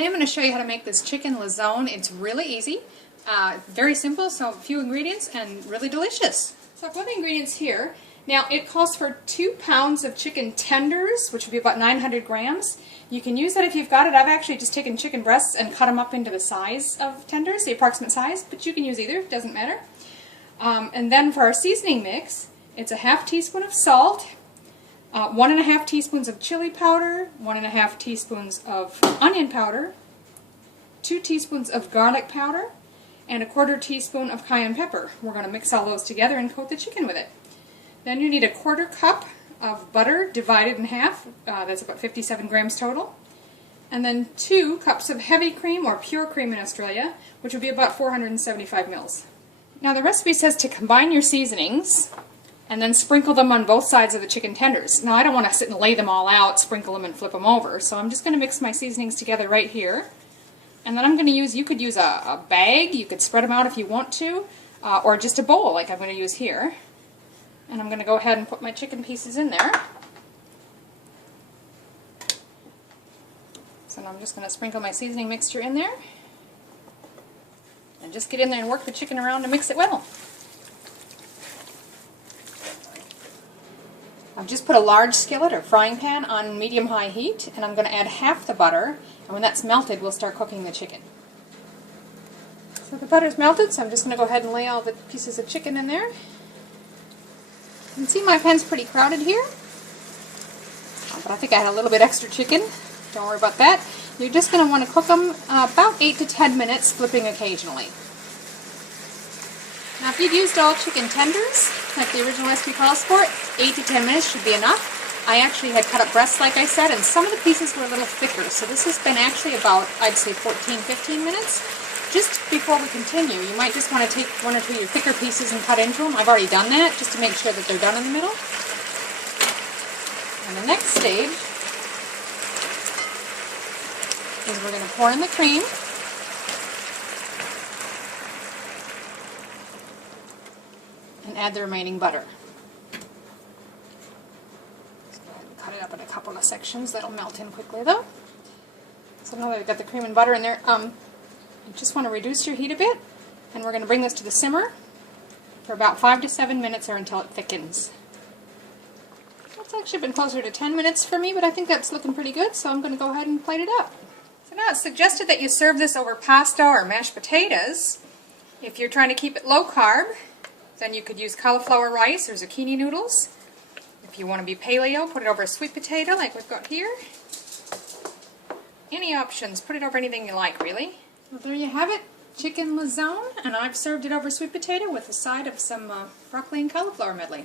Today I'm going to show you how to make this chicken Lazone. It's really easy, very simple, so few ingredients and really delicious. So I've got the ingredients here. Now it calls for 2 pounds of chicken tenders, which would be about 900 grams. You can use that if you've got it. I've actually just taken chicken breasts and cut them up into the size of tenders, the approximate size, but you can use either, it doesn't matter. And then for our seasoning mix, it's a ½ teaspoon of salt, 1½ teaspoons of chili powder, 1½ teaspoons of onion powder, 2 teaspoons of garlic powder, and 1/4 teaspoon of cayenne pepper. We're going to mix all those together and coat the chicken with it. Then you need 1/4 cup of butter divided in half, that's about 57 grams total. And then 2 cups of heavy cream, or pure cream in Australia, which would be about 475 mils. Now the recipe says to combine your seasonings and then sprinkle them on both sides of the chicken tenders. Now I don't want to sit and lay them all out, sprinkle them and flip them over, so I'm just going to mix my seasonings together right here. And then I'm going to use, you could use a bag, you could spread them out if you want to, or just a bowl like I'm going to use here. And I'm going to go ahead and put my chicken pieces in there. So now I'm just going to sprinkle my seasoning mixture in there. And just get in there and work the chicken around to mix it well. I've just put a large skillet or frying pan on medium-high heat, and I'm going to add half the butter, and when that's melted we'll start cooking the chicken. So the butter's melted, so I'm just going to go ahead and lay all the pieces of chicken in there. You can see my pan's pretty crowded here, but I think I had a little bit extra chicken. Don't worry about that. You're just going to want to cook them about 8 to 10 minutes, flipping occasionally. Now if you've used all chicken tenders, like the original recipe calls for, 8 to 10 minutes should be enough. I actually had cut up breasts like I said, and some of the pieces were a little thicker, so this has been actually about, I'd say 14-15 minutes. Just before we continue, you might just want to take 1 or 2 of your thicker pieces and cut into them. I've already done that, just to make sure that they're done in the middle. And the next stage is we're going to pour in the cream. And add the remaining butter. Just go ahead and cut it up in a couple of sections. That'll melt in quickly though. So now that we've got the cream and butter in there, you just want to reduce your heat a bit, and we're going to bring this to the simmer for about 5 to 7 minutes or until it thickens. It's actually been closer to 10 minutes for me, but I think that's looking pretty good, so I'm going to go ahead and plate it up. So now it's suggested that you serve this over pasta or mashed potatoes. If you're trying to keep it low carb, then you could use cauliflower rice or zucchini noodles. If you want to be paleo, put it over a sweet potato like we've got here. Any options, put it over anything you like really. Well, there you have it, chicken Lazone, and I've served it over sweet potato with a side of some broccoli and cauliflower medley.